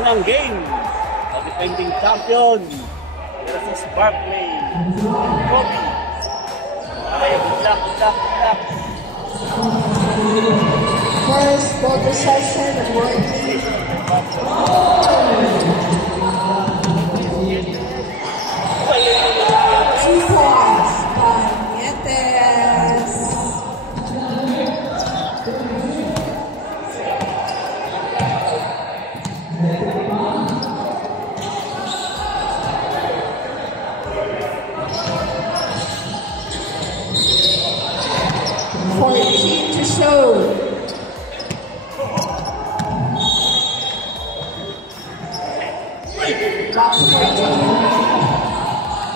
Unang game of defending champion versus Barclay Kobe. Okay, good luck. First photo session of Barclay. 2 points by Nietes. To show.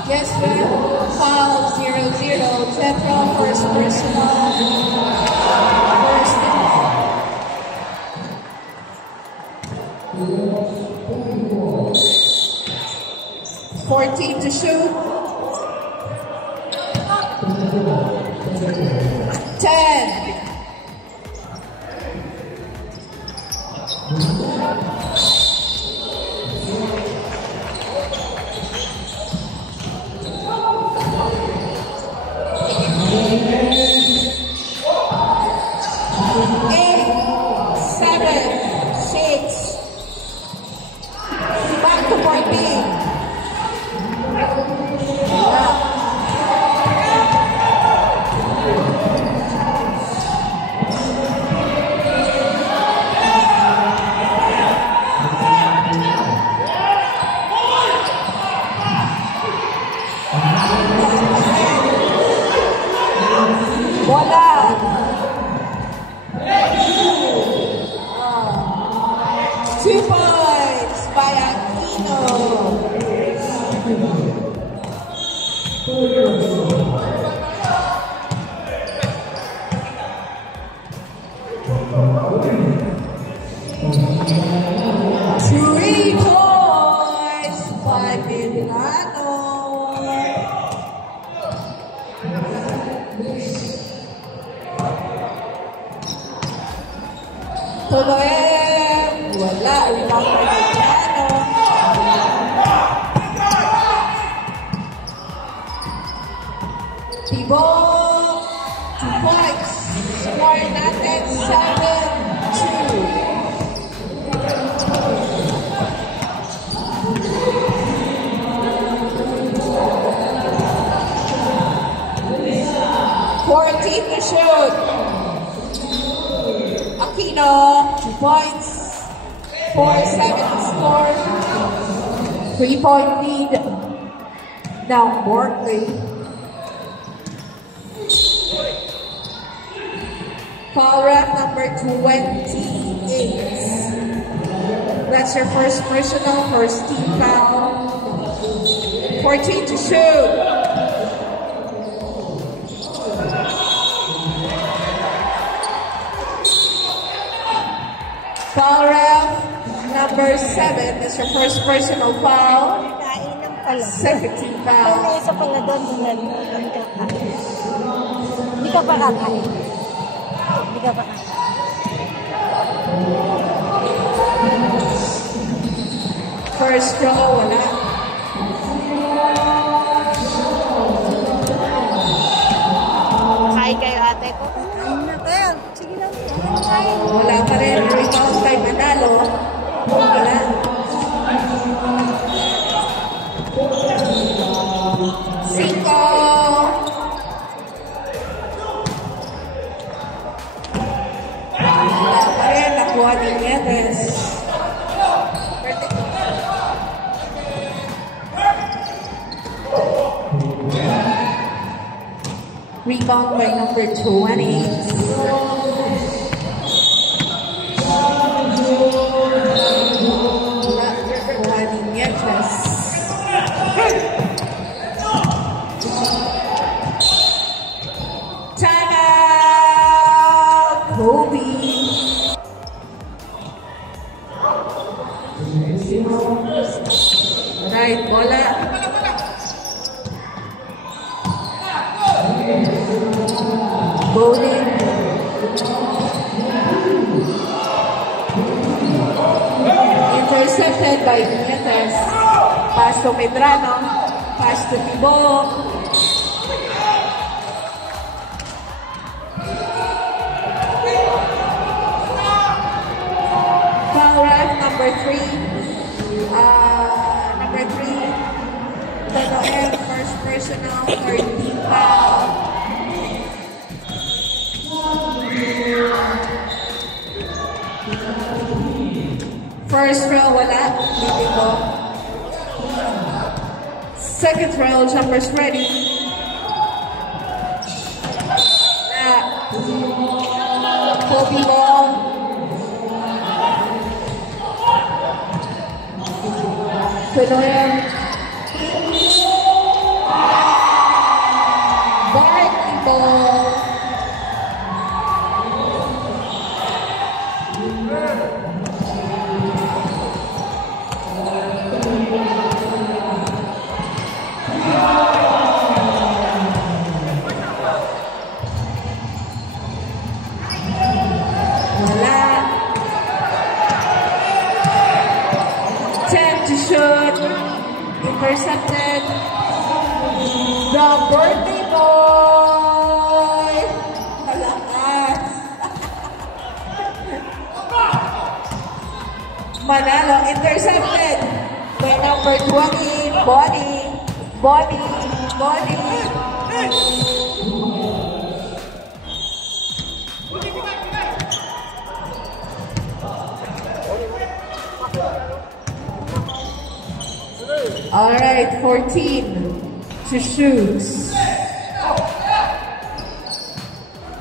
Yes, sir. Foul 0-0. Tetra first personal. First and 14 to shoot. 10. Aquino, 2 points, 4-7 score, 3-point lead. Now Barclay. Foul ref number 28. That's your first personal, first team foul. 14 to shoot. Foul ref number 7 is your first personal foul. Second team foul. May isa pala doon hindi ka pa kakain. First draw, wala. Kain kayo ate ko. Kain na kayo. Sige lang. Wala pa rin. Rebound kay Manalo. Wala. Cinco. Wala pa rin. Nakuha ni Nietes. Rebound by number 20. Kobe. Right, bola. Bowling. Intercepted by Nietes. Pass to Medrano. Pass to Tibo. Foul ref number 3. Number 3. Tanoem, first personal for team foul. First row, wala. Tibo. Second row, jumpers ready. Kobe ball. Tanoem. Barkley ball. Shoot, intercepted. The birthday boy. Malakas. Manalo, intercepted by number 20, Body. Alright, 14 to shoot.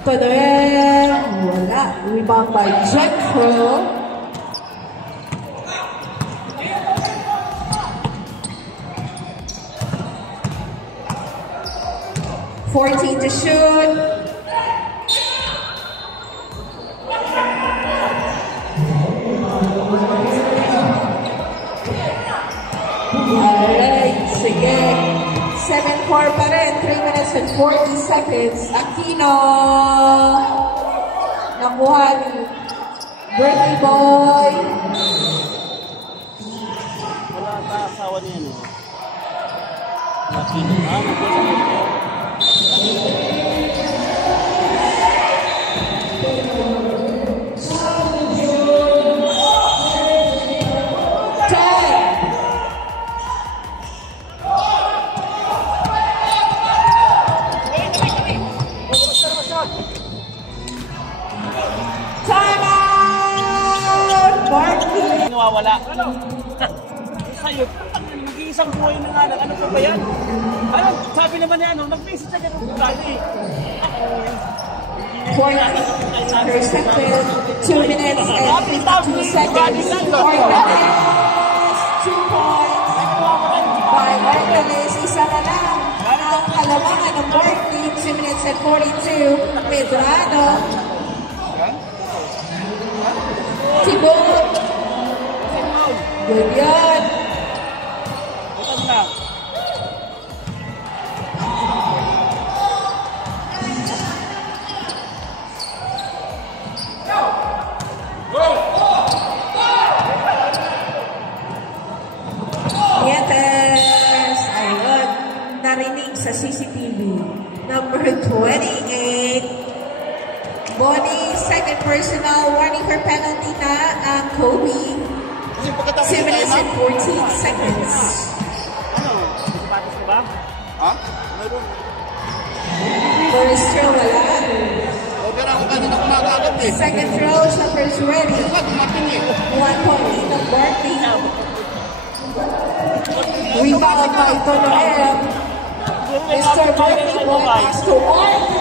Tanoem, wala. Rebound by Jeffro. $14 to shoot. Alright, sige. 7-4 pa rin. 3 minutes and 40 seconds. Aquino. Nakuha ni Birthday Boy. Wala ka asawa niya, no? Aquino. Magkakaroon. Nawawala. Sa'yo, mag-iisang buhay na nga lang. Ano pa ba yan? Ano, sabi naman niya, ano, mag-message na ganun po dati. Intercepted. 2 minutes and 52 seconds. Orcanes, 2 points. By Orcanes, isa na lang. Ang kalamangan ng Barkley, 2 minutes and 42. Medrano. Tibot. Good yan. Bukas na. Nietes. Ayun. Narinig sa CCTV. Number 28. Bonnie, second personal. Warning for penalty na ang Kobe. 2 minutes and 14 seconds. Ano? Sapatos ka ba? Ha? Meron. First row, wala. Pero ako kanina kumagagat eh. Second row, jumpers ready. 1 point lead ng Barkley. Rebound by Tanoem. Mr. Barkley will pass to Orcanes.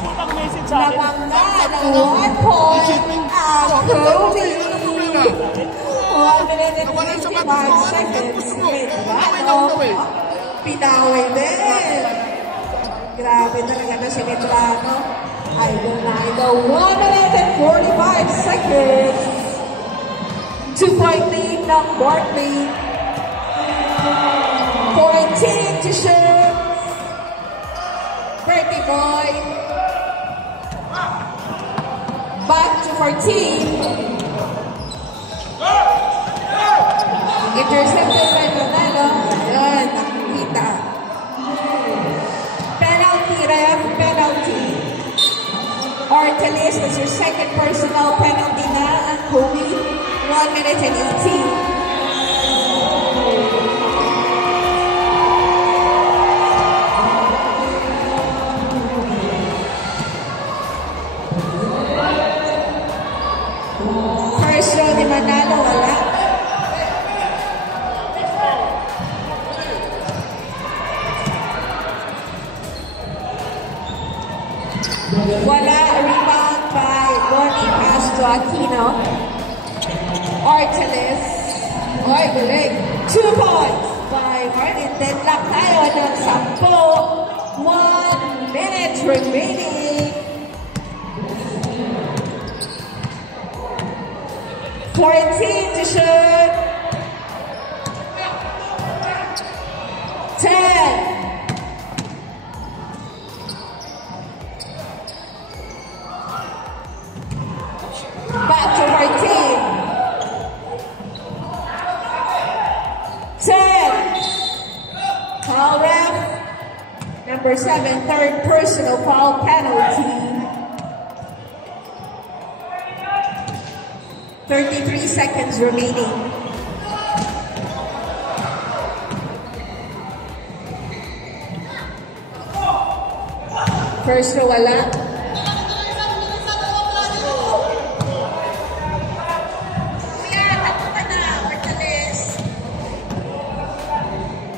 Putang message sa akin. Namangga ng 1 point ang Kobe. 1 minute and 55 seconds. Medrano. Pinaway din. Grabe talaga na si Medrano. Idol, 1 minute and 45 seconds. 2-point lead ng Barkley. 14 to shoot. Bertie Boy. Back to 14. Intercepted by Manalo. Ayan, nakikita. Penalty, ref, penalty. Ortelis, that's your second personal penalty na. And Kobe, 1 minute and 18. First row ni Manalo, wala. Wala, rebound by Bonnie pass to Aquino. Ortelis. Oy, galing. 2 points by Martin. Then lang tayo ng 10. 1 minute remaining. 14 to shoot. 10. Back to 14. 10. Foul ref. Number 7, third personal foul penalty. 33 seconds remaining. First row wala.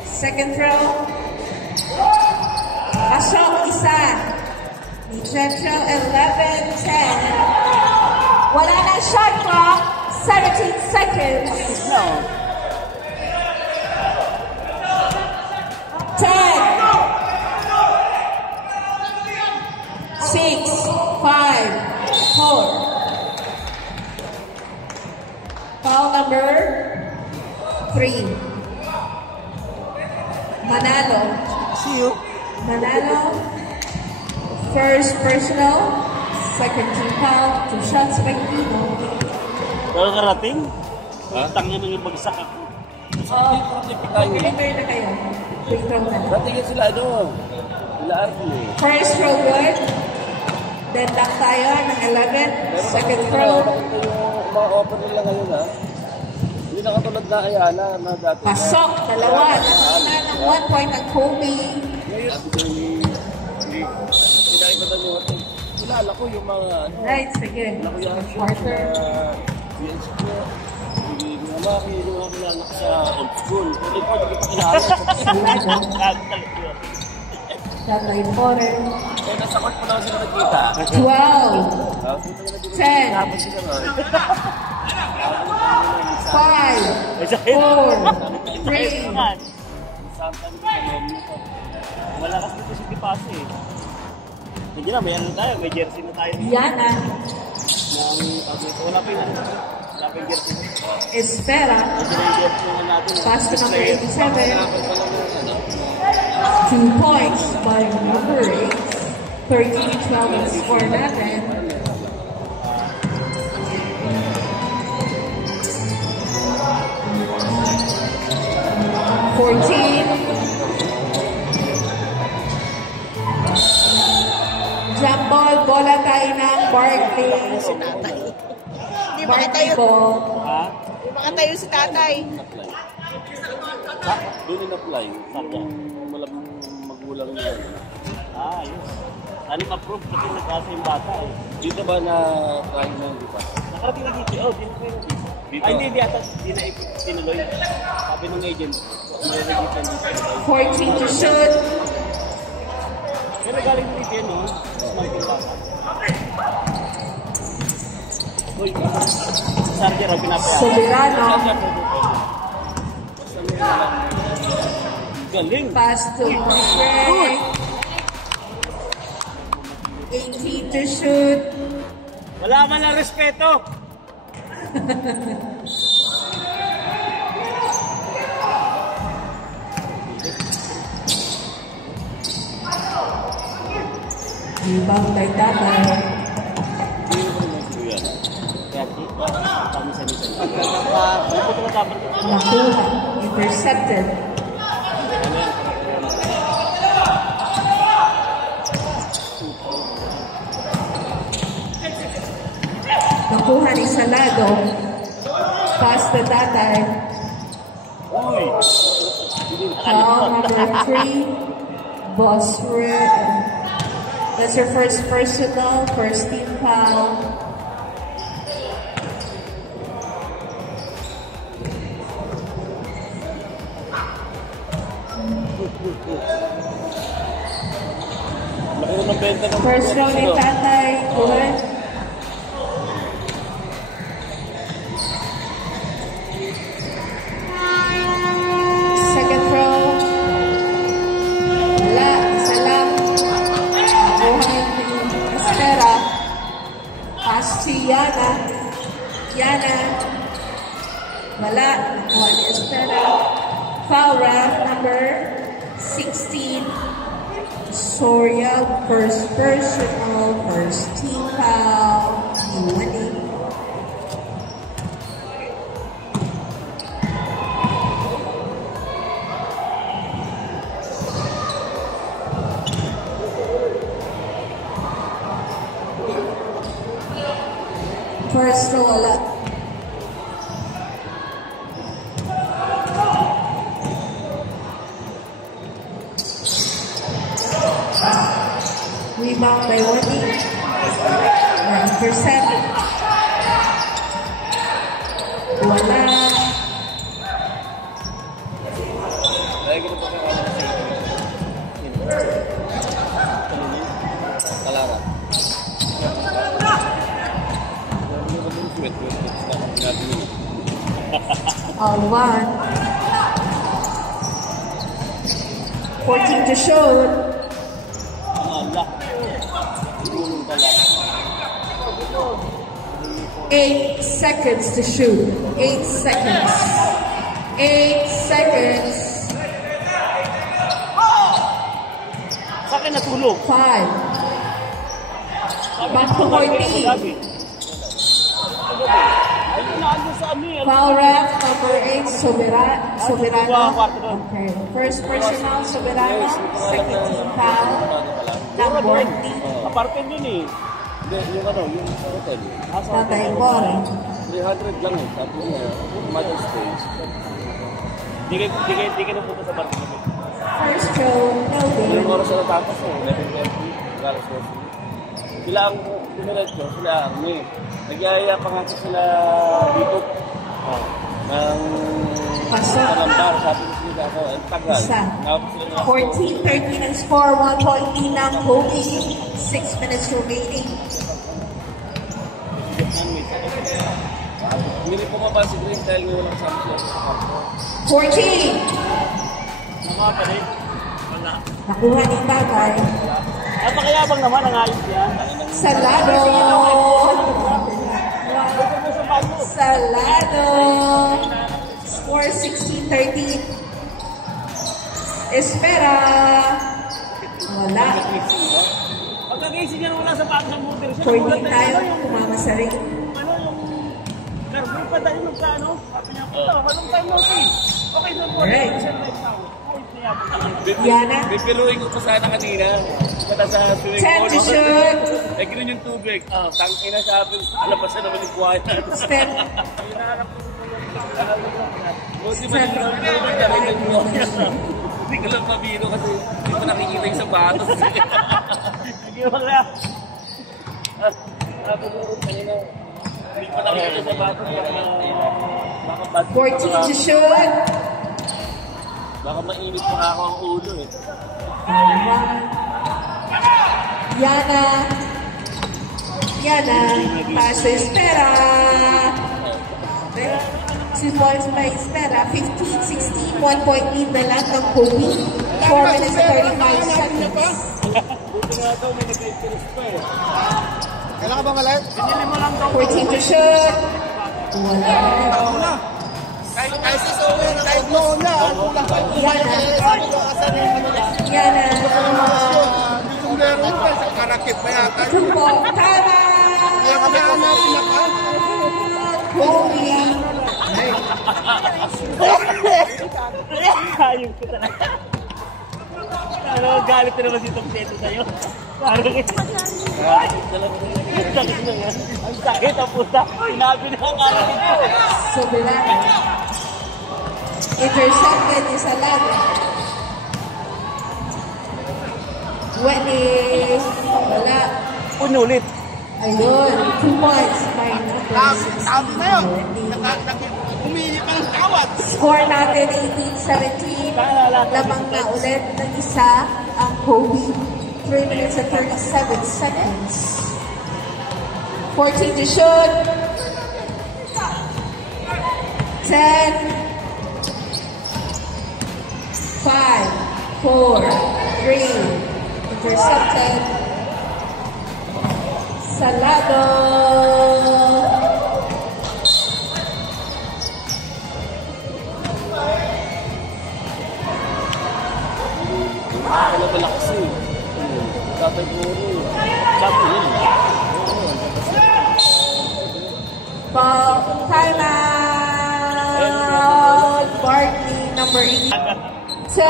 Second throw. Pasok isa. Ni Central 11-10. Wala na shot clock. 17 seconds. 10. 6, 5, 4. Foul number 3. Manalo. See you. Manalo. First personal. Second team foul. 2 shots by Kino. Pero karating? Tangin nang ibagsak ako. Pag-deliver na kayo. Free throw na. Ratingin sila ano? Sila Arky. First throw good. Then lang tayo ng 11. Second throw. Mga open nila ngayon ha. Hindi na katulad na Ayala na dati. Pasok. Dalawa. Nakita ng 1 point ang Kobe. Ngayon, pinakita nyo ito. Kilala ko yung mga Right, sige. Quarter. yes po. Hindi mga kilala ko sa old school. Hindi po, hindi ko kilala. Tatay Forer. Eh, nasa court po lang sila nagkita. 12. 10. Tapos sila nga. 5, 4, 3. Wala kasi dito si Tipase eh. Hindi na, mayroon tayo. May jersey na tayo. Yana. Wala pa yung jersey. Espera. Medyo na yung jersey na natin. Pass to number 87. 2 points by number 8. 13-12 ang score natin. 14. Jump ball, bola tayo ng Barkley. Hindi Barkley makatayo. ball. Ha? Hindi makatayo si tatay. Doon yung apply. Sakya. Malabing magulang niya. Ah, yun. Anim approve kasi nagkasa yung bata eh. Dito ba na try na yung diba? Nakarating na dito. Oh, dito kayo dito. Ay, hindi ata. Hindi na tinuloy. Sabi ng agent. Nire-register dito. 14 to shoot. Pero galing dito yun, no? Smart yung bata. Uy, Sarger ang pinapayaan. Soberano. Galing. Pass to Barkley. 18 to shoot. Wala man lang respeto. Rebound by Tatay. Nakuha. Intercepted. Nakuha ni Salado. Pass to Tatay. Foul number 3. Boss Red. That's her first personal, first team foul. First round ni Tatay. Good. Second row. Wala. Isa lang. Nakuha ni Espera. Pass to Yana. Yana. Wala. Nakuha ni Espera. Foul round number 16. Soria, first personal, first team foul. Iwanin. First row, wala. Rebound by Wendy. 9%. Wala. All one. 14 to shoot. 8 seconds to shoot. 8 seconds. 8 seconds. Sa akin natulog. 5. Back to 14. Foul ref number 8, Soberano. Okay. First personal, Soberano. Second team foul. Number 14. Aparte yun eh. Yung ano, yung hotel. Tatay Bore. 300 lang eh. Sabi niya, mother space. Di ka na punta sa bar. First row, no Yung game. oras na natapos eh. 11:30. Galas ko. Sila ang dumiretso, sila ang nagyayaya pa nga sila dito. Ng Kalambar, sabi ko sila ako, ang tagal. Isa. Nakapos sila na 14-13 ang score, 1 point lead ng Kobe. 6 minutes remaining. Hindi po mababa si Grace dahil nga walang kasama siya sa kampo. 14. Mga pa rin. Wala. Nakuha ni Tatay. Napakayabang naman ang ayos yan. Salado. Salado. Score 16-13. Espera. Wala. Pagkagising niya wala sa pato ng motor. 14 tayo. Kumama sa ring. Ano yung carboy pa tayo magkano? Sabi niya, puto, walang time no see. Okay na po. Alright. Yana? Yana. Bipiluin ko pa sana kanina. Kata sa swimming 10 to shoot. Eh, ganoon yung tubig. Tangkin na sabi. Alabas na naman yung buhay na. Step. Buti ba yung tubig na rin yung buhay na. Hindi ko lang mabiro kasi hindi ko nakikita yung sapatos. Sige mo kaya. Kanina. Hindi ko nakikita yung sapatos. Baka bad. 14 to shoot. Baka mainit pa ako ang ulo eh. Yana. Yana. Pass to Espera. 2 points by Espera. 15-16. 1 point lead na lang ng Kobe. 4 minutes 35 seconds. Sabi nga daw, may nag-interest pa eh. Kailan ka ba malit? Binili mo lang daw. 14 to shoot. Wala. Una. Kahit si Sowen, kahit noon na. Kulang pa yung Yan na. Yan na. yung lero yun, sa karakit pa yata. Tupo. Tama! Kaya kami hanapin na ka. Kobe. Ayun ko talaga. Ano, galit na naman si Tom Seto sa'yo. Parang ayun talaga. Ang sakit na yan. Ang sakit ang puta. Sinabi na ang kalamin ko. Sobrang. Intercepted ni Salado. 20. Wala. Unulit. Ayun. 2 points by number 6. Sabi na yun. Umili pa ng tawad. Score natin 18-17. Lamang na ulit ng isa ang Kobe. 3 minutes and 37 seconds. 14 to shoot. 10. 5, 4, 3. Intercepted. Salado. Wala ba lakas eh. Tatay ko rin. Sabi yun. Time out. Barkley, number 8. 10.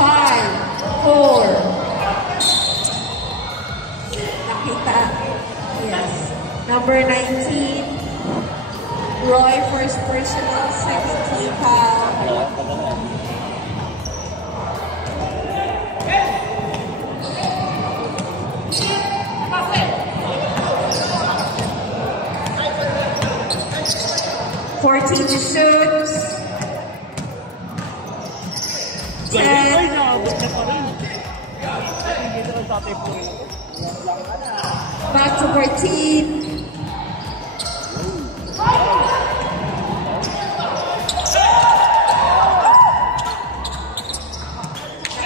5, 4, nakita. Yes. Number 19. Roy, first personal, second team foul. 14 to shoot. 10. Ay, naabot na pa rin. Hindi na lang tatay po rin ako. Back to 14.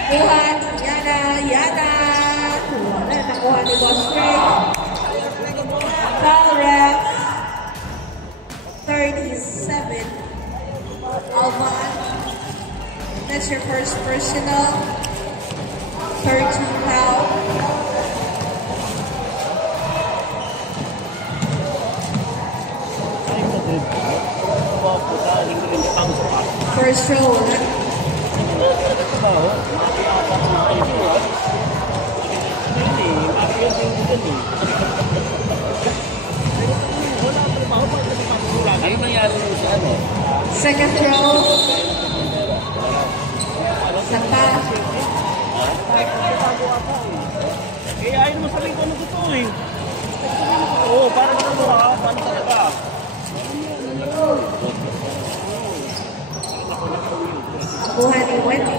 Buhan, Yana. Wala nakuha ni Boss Rick. Foul ref. 37. Alvan. That's your first personal. 13 foul. First roll. Ano nangyari mo sa ano? Second row. Sapa. Kaya ayaw mo sabihin ko ano gusto eh. Oo, parang ito mo ha. Paano talaga? Buhan ni Wendy.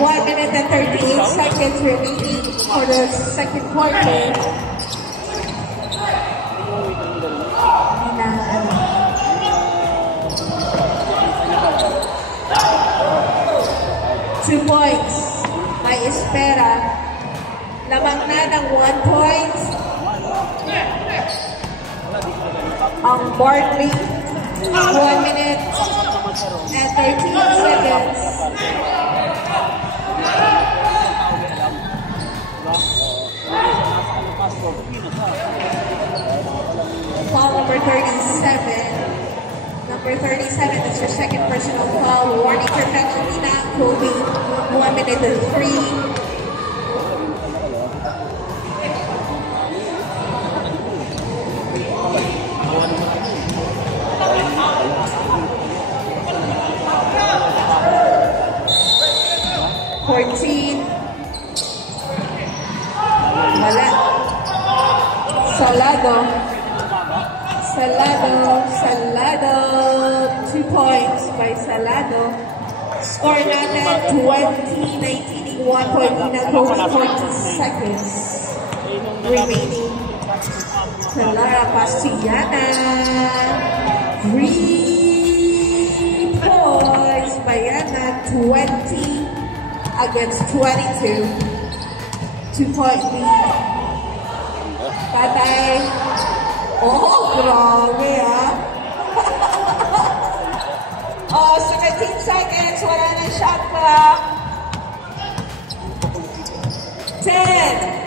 1 minute and 38 seconds remaining for the second quarter. Two points. May espera. Lamang na ng 1 point. Ang Barkley. 1 minute and 13 seconds. Foul number 37. Number 37, that's your second personal foul. Warning for penalty na. Kobe, 1 minute and 3. Wala. Salado. 2 points by Salado. Score natin 20-19, 1 point na 40 seconds remaining. Salara Pastiana. 3 points Bayana 20 against 22. 2-point lead. Tatay. Oh, grabe ah. Oh, 17 seconds. Wala na shot clock. 10.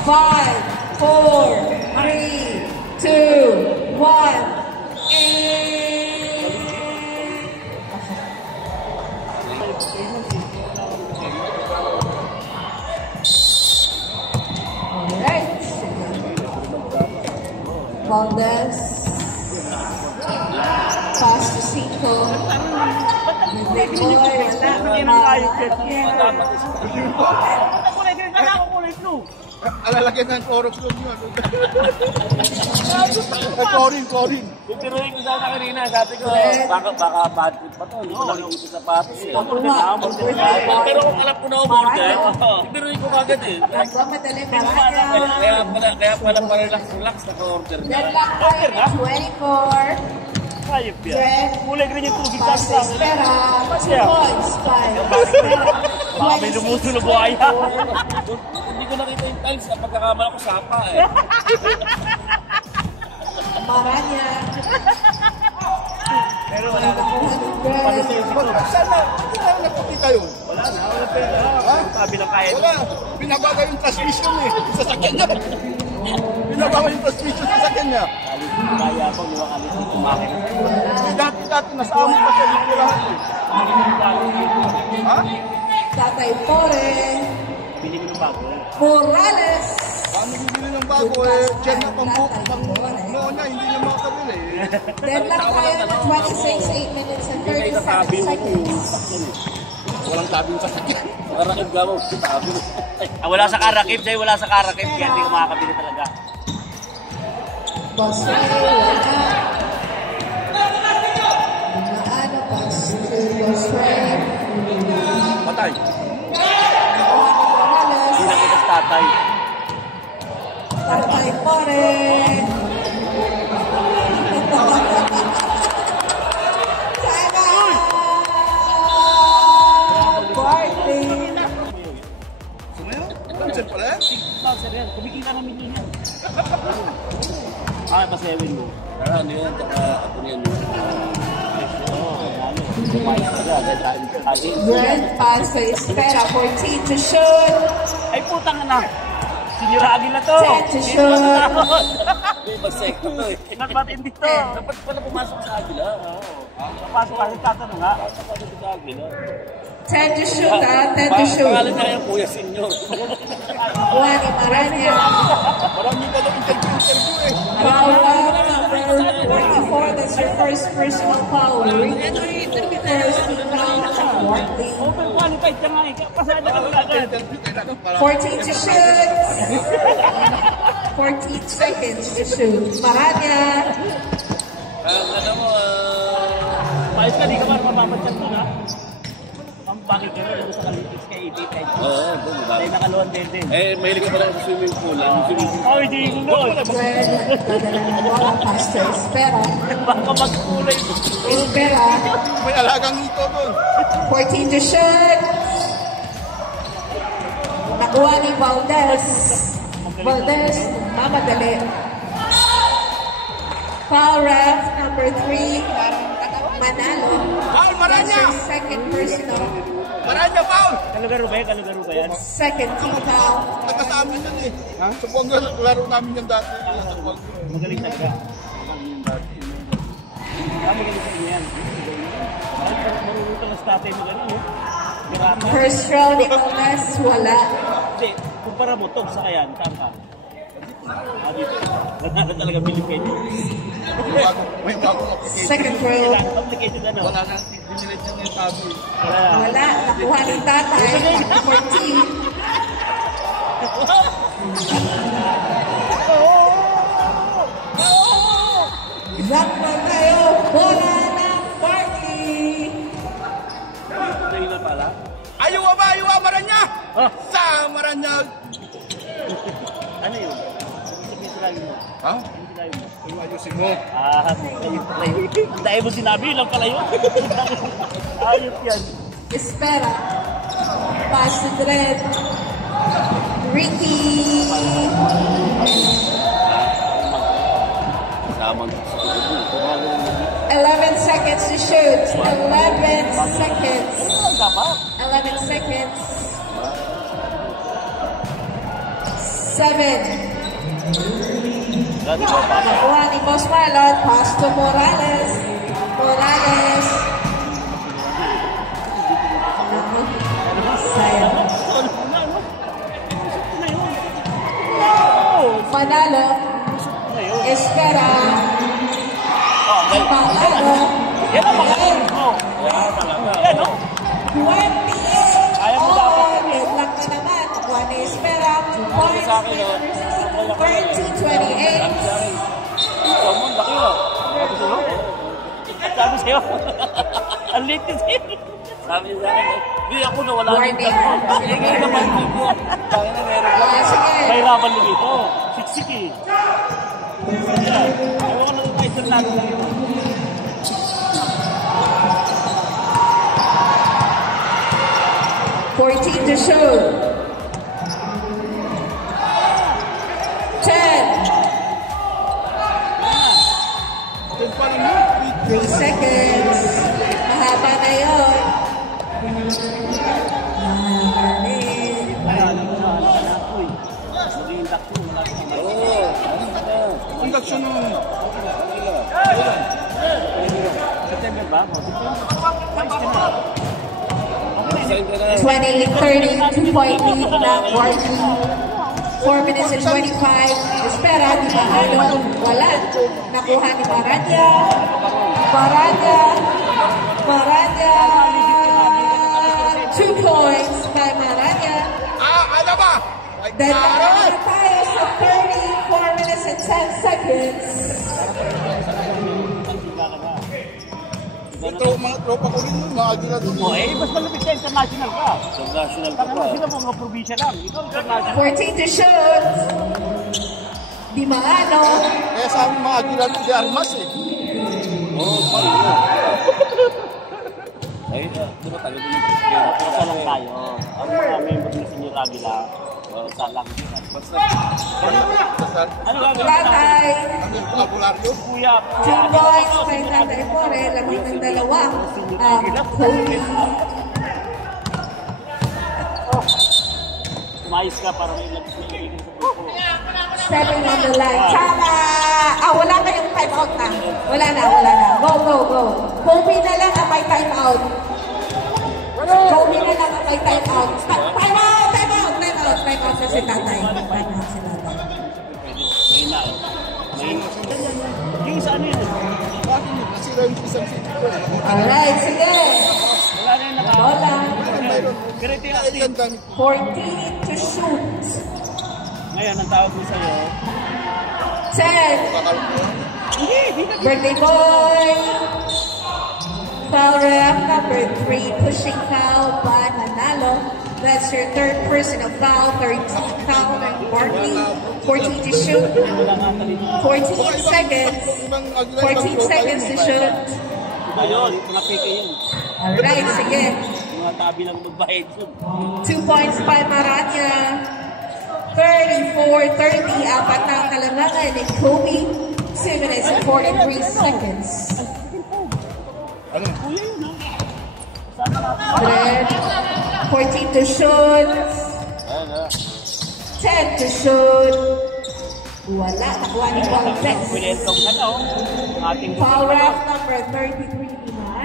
5, 4, 3, 2, 1. Alright. Valdez. Pass to Cinco. Big boy. Alalagyan ng chorus yun yun. Chlorine. Tuturuin ko sana kanina, sabi ko, baka bad trip pa to. Hindi ko nakikita sa patos eh. Pero kung alam ko na umorder, tuturuin ko kagad eh. Nagmamadali Maranya. Kaya pala relax na ka-order na. Deadlock time 24. Hayop yan. Kulay green yung tubig sa Passes akin. Pera. 2 points. 5. Baka may lumusunod buhaya. Hindi ko nakita yung tiles na pagkakamala ko sapa eh. Maranya. Pero wala na. Saan na nakikita yun? Wala na. Wala pera. Sabi lang kaya. Wala. Binabaga yung transmission eh. Sa sakyan niya. Binabaga yung transmission sa sakyan niya. Kaya ako, luwang alis dito makina. Dati nasa amo pa siya dito lahat eh. Ha? Tatay Pore. Bili ko ng bago. Morales. Paano bibili ng bago eh? Diyan na noon na, hindi niya makakabili eh. Deadlock time 26, 8 minutes and 37 seconds. Walang tabing sa sakyan. Karakib ka mo. Wala sa karakib, Jay. Wala sa karakib. Kaya hindi ko makakabili talaga. Boss Ray, wala. Ano, pass to Boss Ray. Patay. Morales. Hindi nakita sa tatay. Tatay Pore. Party. Sumayo? Pansin pala eh? Sir, yan. Kumikita namin yun yan. Ah, pasewin mo. Ano yan? Ako yan. Red passes Pera 14 to shoot. Ay, putang na. Siniraan nila to. 10 to shoot. Masekto to eh. Nagmatindi to. Dapat pala pumasok sa agila. Papasok ka, nagtatanong ha. Pasok ka sa agila. 10 to shoot ha, 10 to shoot. Pangalan niya yung Kuya Senyor. Juan Maranya. Marami ka lang interview eh. Foul out number 24. That's your first personal foul. First foul of Bartley. Overqualified ka nga eh. Pasada ka wala ka. 14 to shoot. 14 seconds to shoot. Maranya. Alam mo, paayos ka, di ka man mapapansyal doon ha. Ang bakit ka rin sa kalitis kay ET Tech. Oo, doon. Ay, nakaluan din. Eh, mahilig ka pala sa swimming pool. Oh, hindi ko doon. Red. Dadala ng bola. Pass to Espera. Baka magkulay. Espera. May alagang ito doon. 14 to shoot. Nakuha ni Valdez. Valdez, mamadali. Foul ref number 3. Manalo. Foul, That's Maranya! your second personal. Maranya, foul! Kalugaro ba yan? Kalugaro ba yan? Second team foul. Nagkasama yan eh. Sa Bongo, laro namin yan dati. Magaling talaga. Magaling sa inyo yan. Marunong ang statay mo gano'n eh. Mirata. First round ni Valdez, wala. Hindi, kumpara mo, Tog, sa kayan, tama. Dito. Wala na talaga Pilipino. May bago application. Second round. Application ano? Wala na, dinilit yung sabi. Wala. Nakuha ni Tatay. 14. Zakman tayo. Bola ng party. Ngayon na pala. Ayaw ba, Maranya! Sa Maranya! Ano yun? Sabihin sila mo. Ha? Sabihin sila mo. Ayusin mo. Ayun pala yun. Dahil mo sinabi lang pala yun. Ayun yan. Espera. Pass to Dred. Ricky. Samang sa tubo. 11 seconds to shoot. 11 seconds. 11 seconds. 7. Nakuha ni Boss Marlon. Pass to Morales. Morales. Sayang. Manalo. Espera. Panalo. Yan ang mga mo. Yan, no? 28. Ayaw mo dapat. Lang na naman. Nakuha ni Espera. 2 points. 30-28. Ikaw mo, laki mo. Sabi sa'yo. Ang late din sa'yo. Sabi niya sa akin, hindi ako nawala Warning. Hindi naman dito. Kaya na meron ka. Sige. May laban din ito. Siksik eh. Ayaw ko na ito tayo sa natin. 14 to shoot. 10. 3 seconds. Mahaba na yun. Conduction mo. September ba? 20-30, 2-point lead ng Wardy. 4 minutes and 25. Espera, di ba ano? Wala. Nakuha ni Maranya. Maranya. 2 points by Maranya. Ano ba? Then tayo sa 34 minutes and 10 seconds. Mga tropa ko rin yun, mga agila doon. Mas malapit ka, international ka. International ka pa. Sila mga probinsya lang. Ikaw international. 14 to shoot. Di maano. Kaya sa amin mga agila doon, di armas eh. Ay, di ba tayo din? Basta lang tayo. Ang mga members ni Senior Agila, basta lang. Ano gagawin? Tatay. Ano yung vocabulary? Kuya. 2 points by Tatay More. Lamang ng dalawa. Kobe. Tumayos ka para may ilagay sa grupo. 7 on the line. Tama! Wala kayong time out na. Wala na. Go. Kobe na lang ang may time out. Kobe na lang ang may time out. Time out na si Tatay. May na. Yung sa ano yun? Bakit yun? Nasira yung isang city ko eh. Alright, sige. Wala na yung naka... Bola. Ganito yung Ay, ang dami. 14 to shoot. Ngayon, ang tawag ko sa'yo. 10. Kakalap ko. Birthday boy. Foul ref number 3. Pushing foul by Manalo. That's your third personal foul. 13 foul by Barkley. 14 to shoot. 14 seconds. 14 seconds to shoot. Iba yun, mga peke yun. Alright, sige. Mga tabi lang magbayad yun. 2 points by Maranya. 34-30. Apat na ang kalamangan ni Kobe. 2 minutes and 43 seconds. Ano? Kuya yun, ha? 14 to shoot. 10 to shoot. Wala. Nakuha ni Contex. Pinentong ka na, oh. Ating Foul ref number 33.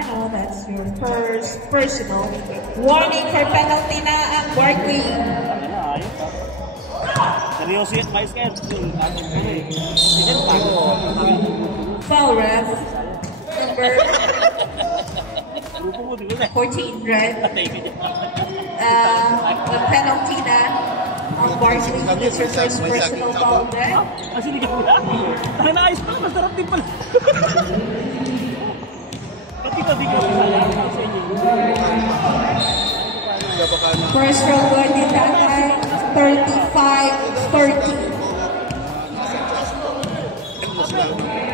Ano, that's your first personal. Warning for penalty na ang Barkley. Ano na, ayun pa. Seryoso yun, mais ka yun. Foul ref number Grupo mo, di ba? 14, red. Patay ka dyan. The penalty na ang Barkley. It's your first personal foul ref. Kasi hindi ka pula. Tayo na ayos pa, masarap din pala. Pati ka, di ka masayang sa inyo. First row good din Tatay. 35-30.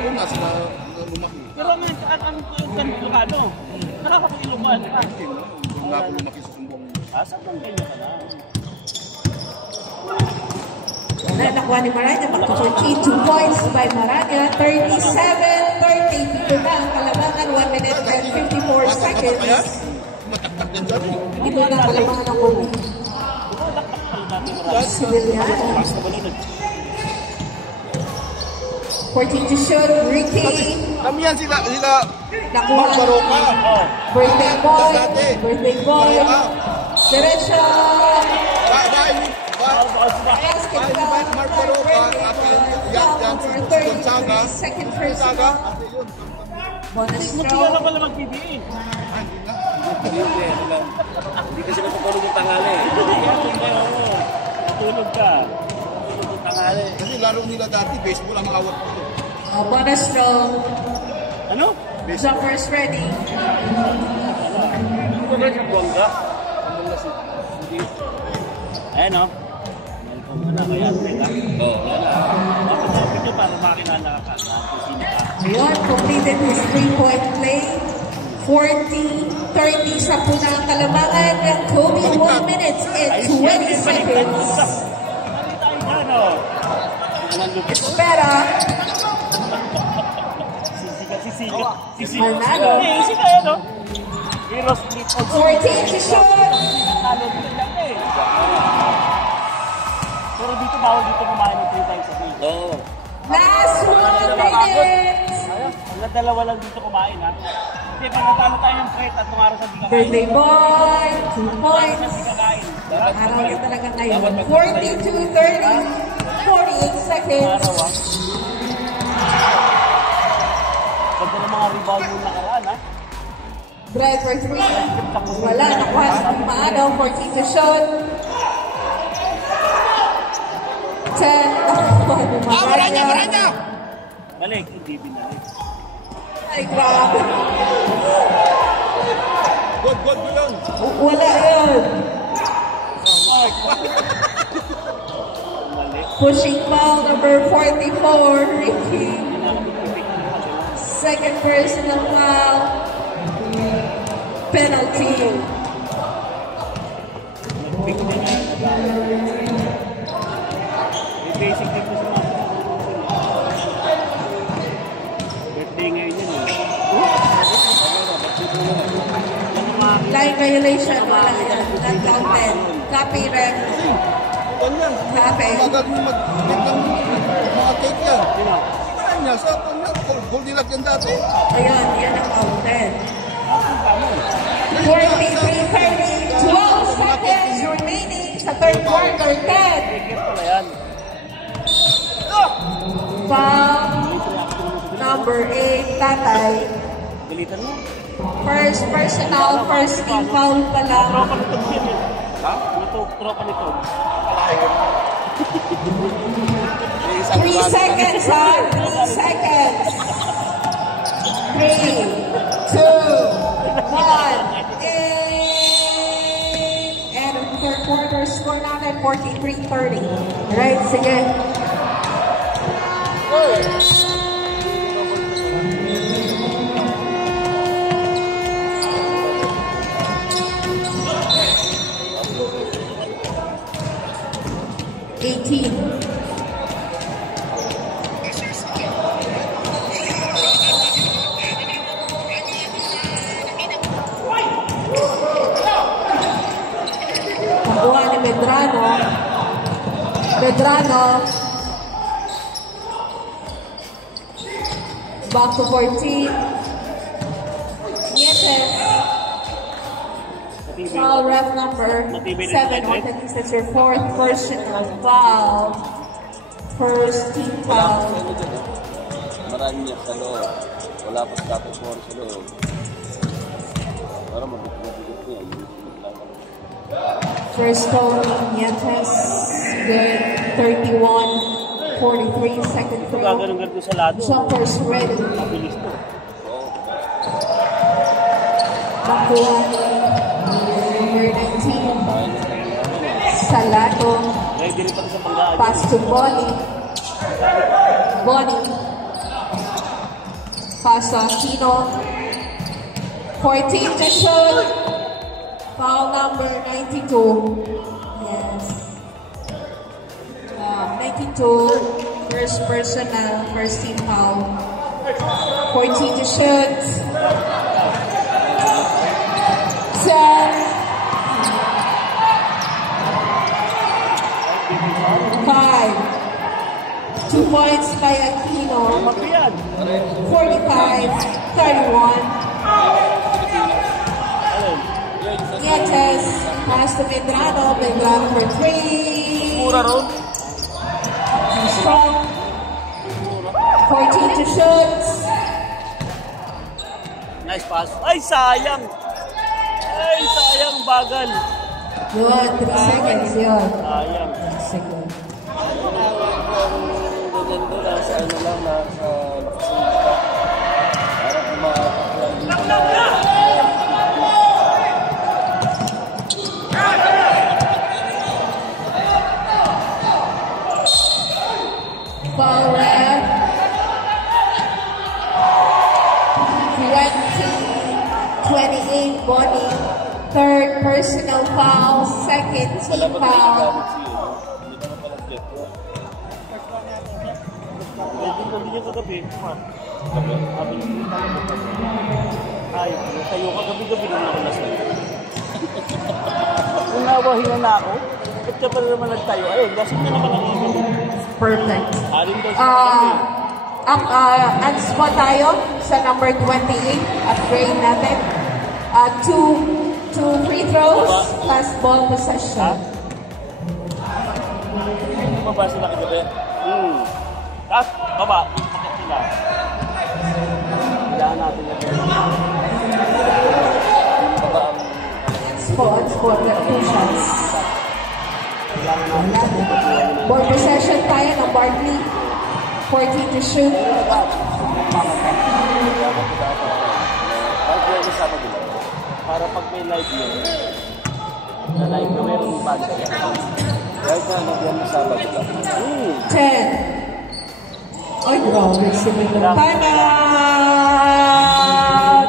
ka ng Ilocano. Nakakapag-Ilocano ka. Doon na ako lumaki sa sumbong. Saan lang ganyan ka na? Wala, nakuha ni Maranya. Back to 14. 2 points by Maranya. 37-30. Dito na ang kalamangan. 1 minute and 54 seconds. Mataktak din dyan. Ito na ang kalamangan ng Kobe. Civiliano. 14 to shoot. Ricky. Kami yan sila. Nakuha. Mark Baroka. Birthday boy. Birthday boy. Diretso. Basketball. Mark Baroka. Yan. Gonzaga. Second personal. Bonus Hindi throw. ka na pala mag-PBA. Hindi kasi matutulog yung tangali. Tulog ka. Tulog yung tangali. Kasi laro nila dati, baseball ang awat ko. Bonus throw. Ano? Jumpers ready. Hindi ko ba siya buwangga? Ayan o. Ano kaya? Oo, yan lang. Mapasapit nyo para makilala ka kung sino ka. Ayun, completed his 3-point play. 40-30 sa punang kalamangan ng Kobe. 1 minute and 20 seconds. Nakita tayo dyan o. Espera. Sisigat. Manalo. Easy ka yan o. Heroes League. 14 to shoot. Talo dito lang eh. Pero dito bawal dito kumain ng 3 times a day. Oo. Last 1 minute. Hanggang dalawa lang dito kumain ha. Kasi pag natalo tayo ng threat at kung araw sa di kakain. Birthday boy. 2 points. Di kakain. Araw na talaga ngayon. 42-30. 48 seconds. Araw ha. Ganda ng mga rebound mo nakaraan ha. Driver 3. Wala. Nakuha sa Maano. 14 to shoot. 10. Maranya. Balik, hindi binalik. Ay, grabe. Good yun. Wala yun. Balik. Pushing foul number 44, Ricky. Second personal foul. Penalty. May basic din po sa mga birthday ngayon yun eh. Line violation. Wala yan. Not counted. Copy, ref. Ganyan. Copy. Magal mo mag-take ng mga take yan. Sino? Kanya, sa kanya. Gold nila yan dati. Ayan, yan ang counted. 43-30. 12 seconds remaining sa third quarter. 10. Ticket pala yan. Foul number 8, Tatay. Galitan mo. First personal, first team foul pala. Tropa nito yun eh. Ha? Tropa nito. 3 seconds, ha? 3 seconds. 3, 2, 1. And third quarter score natin, 43-30. Right, sige. Nakuha ni Medrano. Back to 14. Nietes. Foul ref number 7. Ortiz, that's your fourth personal foul. First team foul. Marami niya sa loob. Wala pa sa tapos mo sa loob. Para mabigat niya. First foul, Nietes. Good. 31-43. Second Ito throw. gagano'n sa lado. Jumpers ready. Mabilis to. Nakuha number 19. Salado. Ready rin pati sa panggaan. Pass to Bonnie. Pass to Aquino. 14 to shoot. Foul number 92. Yes. 92. First personal, first team foul. 14 to shoot. 10. 5. 2 points by Aquino. 45-31. Nietes, pass to Medrano. Medrano for 3. Mura ron. Strong. 14 to shoot. Nice pass. Ay, sayang. Ay, sayang. Bagal. Yun, 3 seconds yun. Sayang. 3 seconds. Ganito, nasa ano lang, nasa lakas ng bata. Para kumakaklang dito na. Foul left. 28 Bonnie. Third personal foul. Second Wala team pa tayo foul. gamit siya. Hindi naman pala step ko. Hindi niya kagabi. Sabi? Sabi niya, ay, tayo ka gabi-gabi nung nakalasal. Kung nawahin na ako, at ka pa naman nagtayo. Ayun, lasing na naman ako. Perfect. Alin daw siya. Ang spot tayo sa number 28. Upgrade natin. Two free throws plus ball possession. Hindi ba ba sila kagabi? Tapos, baba. Bakit sila? Kailangan natin na Spot, two shots. Ball possession tayo ng Barkley. 14 to shoot. Para pag may live yun, na live na meron yung bag ka yan. Kahit na nagyan na Sabado lang. 10. Ay, grabe. Time out!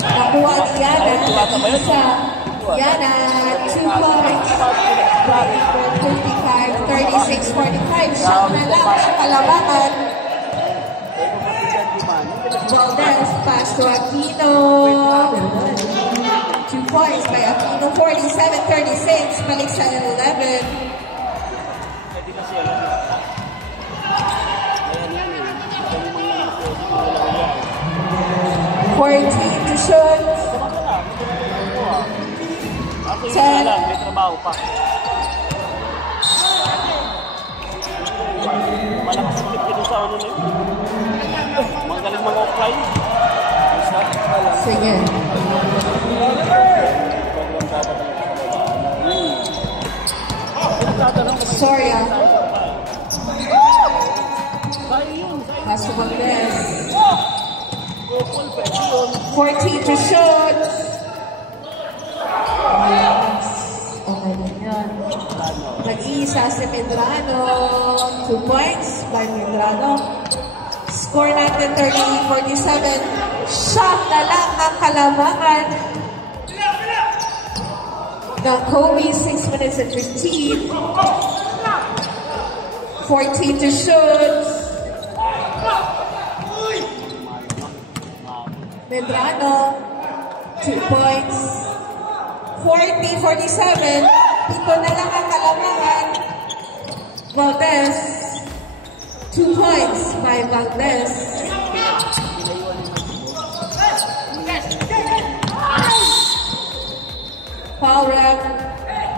Nakuha ni Yana. Isa. Yana, 2 points. 35-36-45. Shot na lang ang kalabangan. Valdez, pass to Aquino. 2 points by Aquino. 47-36. Balik sa 11. Pwede kasi alam yun. Ayan yan eh. Alam mo mga yan. 14 to shoot. Tama ka na. Ako yung 10. alam, may trabaho pa. Malakas ang tip dito sa ano na yun. Magaling mga offline. Sige. Sorry ah. Pass to Valdez. 14 to shoot. Okay na yan. Nag-iisa si Medrano. 2 points by Medrano. Score natin 38-47. Shot na lang ang kalamangan ng Kobe. 6 minutes and 15. 14 to shoot. Medrano, 2 points. 40-47. Ito na lang ang kalamangan. Valdez, 2 points by Valdez. Foul rep,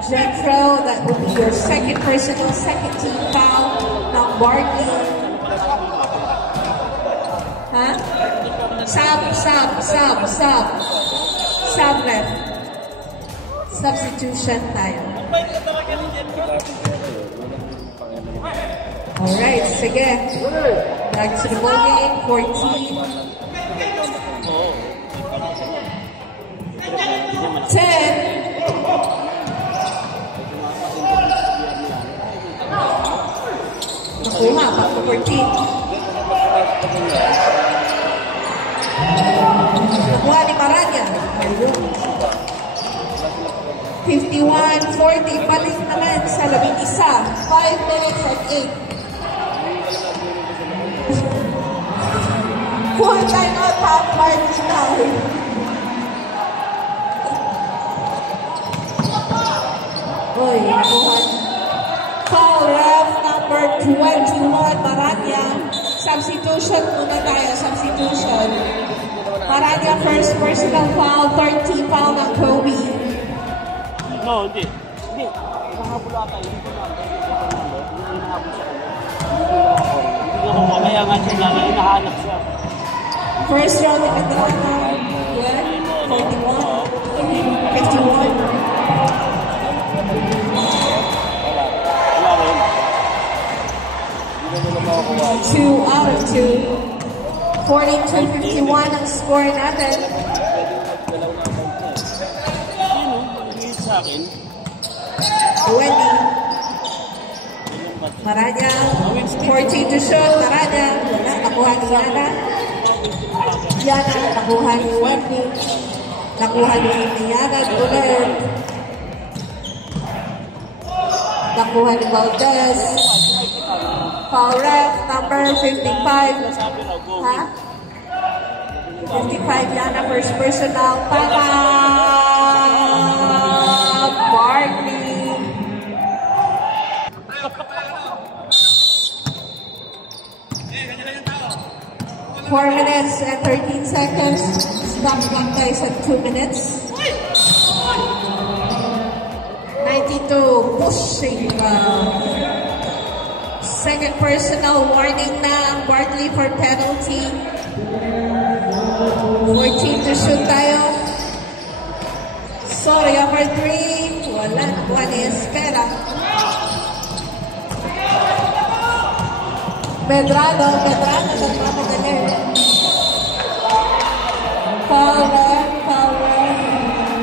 Jethro, that will be your second personal, second team foul ng Barkley. Huh? Sub ref. Substitution tayo. Alright, sige. Back to the ball game, 14. 10. Nakuha, back to 14. Nakuha ni Maranya. 51-40. Balik naman sa 11. 5 minutes and 8. One time out, half march now. Oy, nakuha. Foul ref number 21, Maranya. Substitution muna tayo, substitution. Maranya first personal foul, 30 foul ng Kobe. No, hindi. Hindi. Nakahabol ata. Hindi ko na. Hindi nahabol siya. Hindi ko mamaya nga siya na hinahanap siya. First round in the Drama. Yeah, 41. 51. Wala rin. 2 out of 2. 42-51 ang score natin. Hindi sa akin. 20. Maranya. 14 to shoot. Maranya. Wala. Nakuha ni Yana. Yana. Nakuha ni Wendy. Nakuha ni Yana. Guler. Nakuha ni Valdez. Foul ref number 55. Ha? 55 Yana first personal. Tama! Barkley. 4 minutes and 13 seconds. Stop clock guys at 2 minutes. 92. Pushing. Second personal warning na ang Barkley for penalty. 14 to shoot tayo. Sorry, number 3. Wala. Nakuha ni Espera. Medrano nagmamadali. Foul.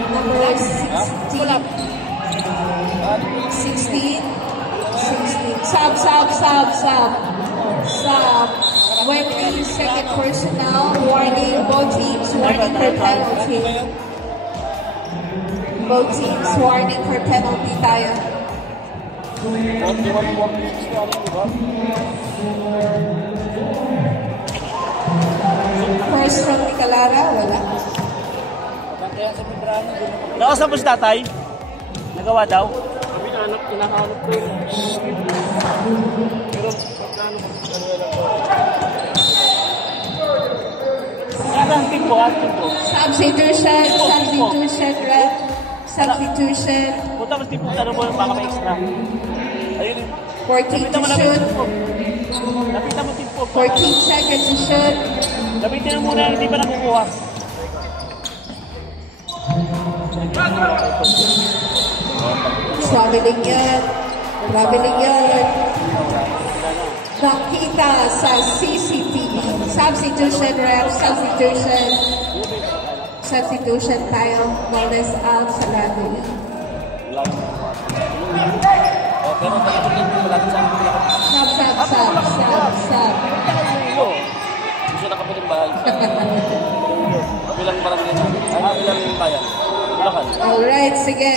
Number 16. 16. Sub. Wendy, second personal. Warning, both teams warning for penalty. Both teams warning for penalty tayo. First from Nicalara, wala. Nakasapos tatay? Nagawa daw? Hinahanap ko yun. Pero, Karanting po, atin po. Substitution, ref. Substitution. Punta mas tipong tanong mo, baka may extra. Ayun. 14 to shoot. Lapitan mo tipo. 14 seconds to shoot. Lapitan mo muna, hindi pa nakukuha. Traveling yan. Nakita sa CCTV. Substitution ref. Substitution tayo. Bonus out sa lado. Sub. Gusto na kapiling bahay. Kapilang barangay na. Kapilang bayan. Bulacan. Alright, sige.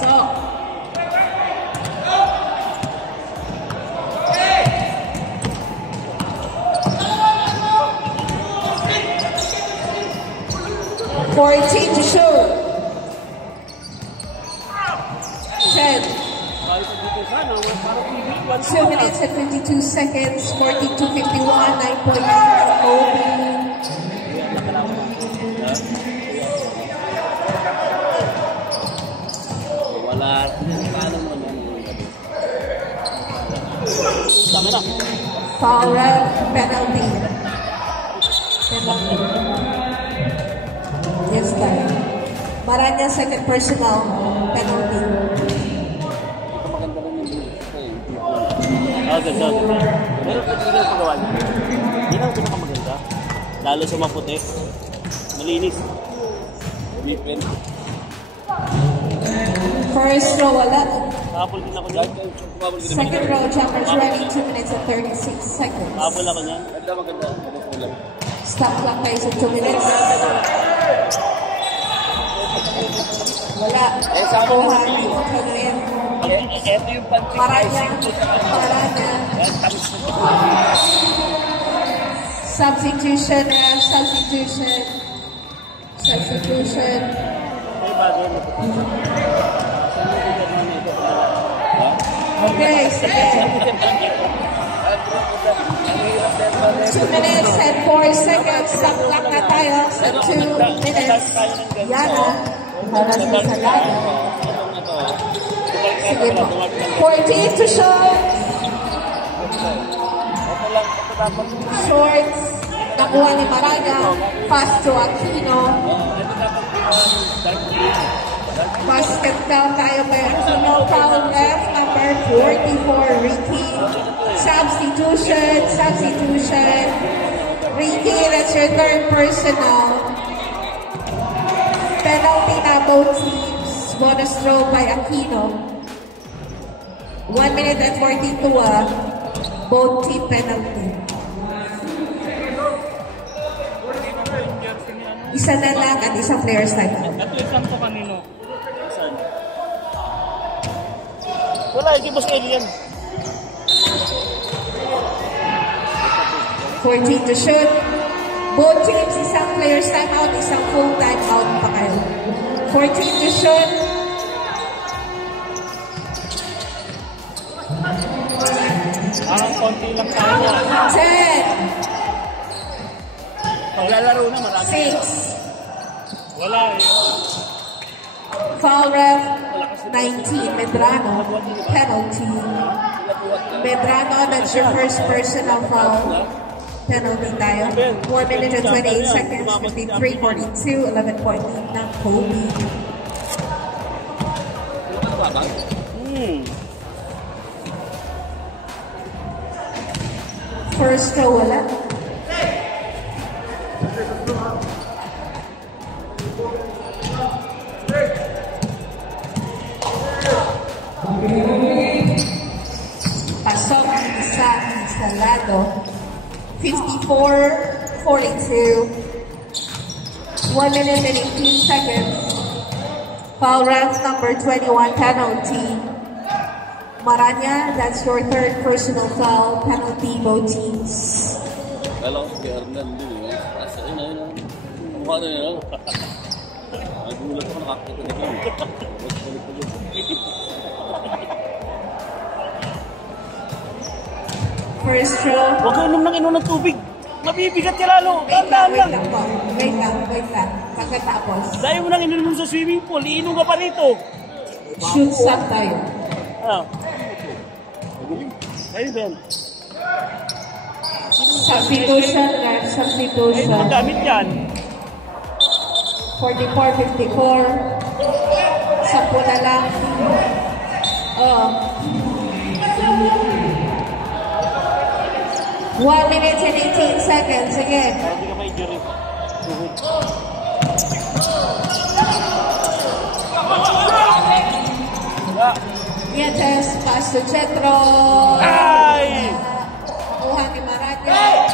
So, $14 to shoot. 10. 2 minutes and 52 seconds. 42-51. 9 points for Kobe. Wala. Paano mo Tama na. Foul penalty. Yes, guys. Maranya second personal penalty. maganda rin yung Ganda. Pero pwede nyo pagawa niyo. Yan ang pinakamaganda. Lalo sa maputi. Malinis. weekend. First row, wala. Kapul din ako dyan. Second row jumpers ready, 2 minutes and 36 seconds. Habol ako niyan. Maganda. Kulang. Stop clock tayo sa 2 minutes. Wala. Kuha ni Kagrin. Ito yung panting. Maranya. Substitution. May bago na. Okay, sige. 2 minutes and 4 seconds. Stop clock na tayo sa 2 minutes. Yana. Para sa Salado. Sige po. 14 to shoot. Shorts. Nakuha ni Maranya. Pass to Aquino. Basket foul tayo kay Aquino. Foul left. Number 44, Ricky. Substitution. Ricky, that's your third personal. Penalty na both teams. Bonus throw by Aquino. 1 minute and 42 both team penalty. Isa na lang at isang player's time. At isang to kanino? Saan? Wala, ikibos kayo yan. 14 to shoot. Both teams, isang player's timeout, isang full timeout pa kayo. 14 to shoot. Konti lang tayo. 10, Paglalaro na marami. 6, Wala eh. foul ref, 19, Medrano, penalty. Medrano, that's your first personal foul. Penalty tayo. 4 minutes and 28 seconds, 53-42, 11 point lead ng Kobe. First row, wala. Pasok sa Salado. 54-42. 1 minute and 18 seconds. Foul round number 21 penalty. Maranya, that's your third personal foul penalty, both teams. Kala ko si Hernan din eh. Asa yun na. Mukha na yun. Nagulat ako nakakita na yun. First row. Huwag ka inom ng tubig. Mabibigat ka lalo. Wait Tandaan lang. lang po. Wait lang. Pagkatapos. Dahil mo nang inom sa swimming pool, iinom ka pa rito. Shoot stop tayo. Ah. Ayun din. Substitution. Ayun, magamit yan. 44-54. 10 na lang. Oh. 1 minute and 18 seconds again. Hindi ka may injury. Nietes, pass to Chetro. Ay! Kuha ni Maranya.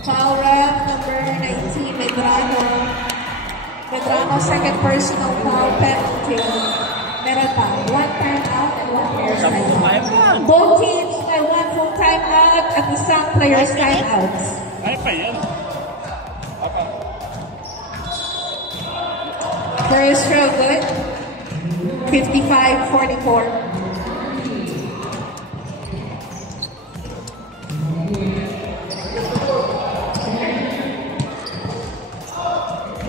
Foul round number 19, Medrano. Medrano, second personal foul penalty. Meron pa, 1 timeout and 1 player's timeout. Both teams may 1 full timeout at isang player's timeout. Ay pa yan. First row, good. 55-44.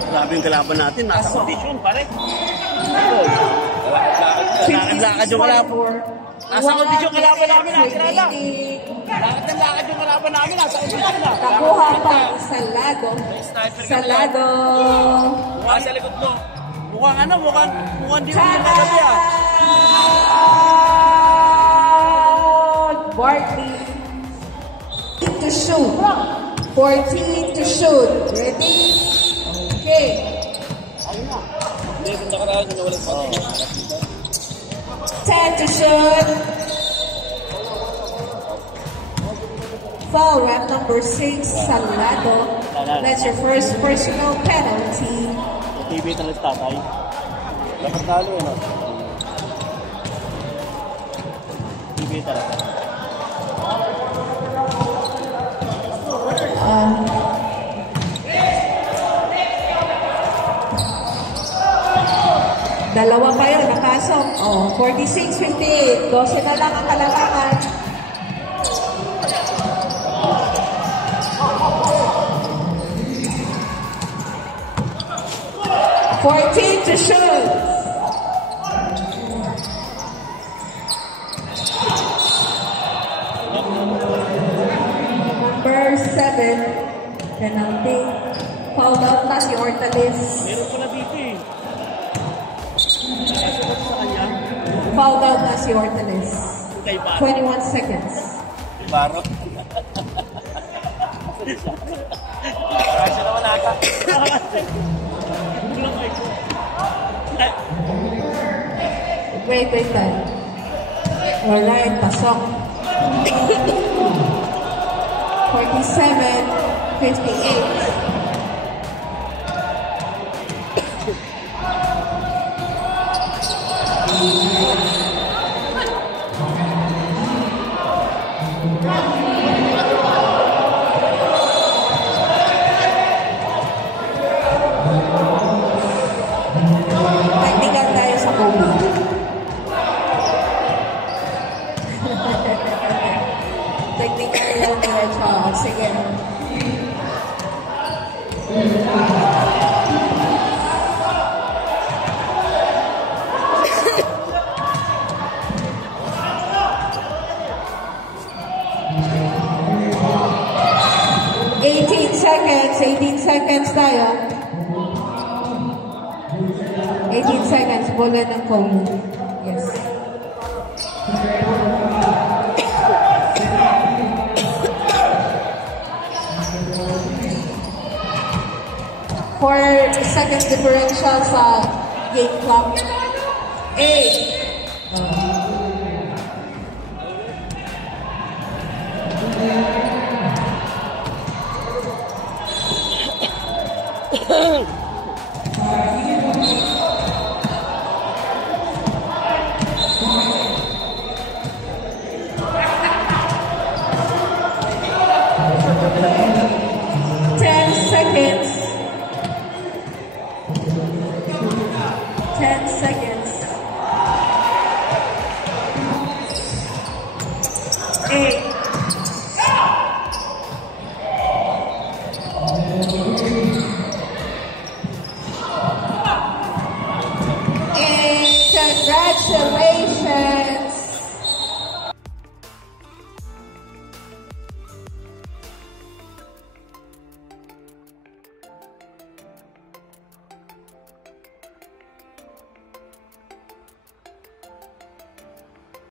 Grabe yung kalaban natin. Nasa kondisyon, pare. Lakad yung kalaban. Nasa kondisyon kalaban namin, nakilala. Lakad yung kalaban namin, nasa kondisyon na. Nakuha pa sa Lago. Sa Lago. Mukha sa likod mo. Mukhang di mo yung nagabi ah. Barkley to shoot. 14 to shoot. Ready? Okay. Hindi, kung nakaraan, wala pa. 10 to shoot. Foul, rep number 6, Salado. That's your first personal penalty. TV talaga tatay. Dapat talo eh, no? TV talaga. Dalawa kayo, nakasok. Oh, 46-58. 12 na lang ang kalamangan. Fourteen to shoot. Number 7, penalty. Foul out na si Ortalis. Meron pala dito eh. Nakasunod sa kanya. Foul out na si Ortalis. Kay Baro. 21 seconds. Baro. Kasi naman ata. Wait. Alright, pasok. 47-58. Technical tayo sa Kobe. Technical lang medyo. Sige. Eighteen seconds tayo. 18 seconds, bola ng Kobe. Yes. For second differential sa game clock. 8. Seconds. 10 seconds. 8.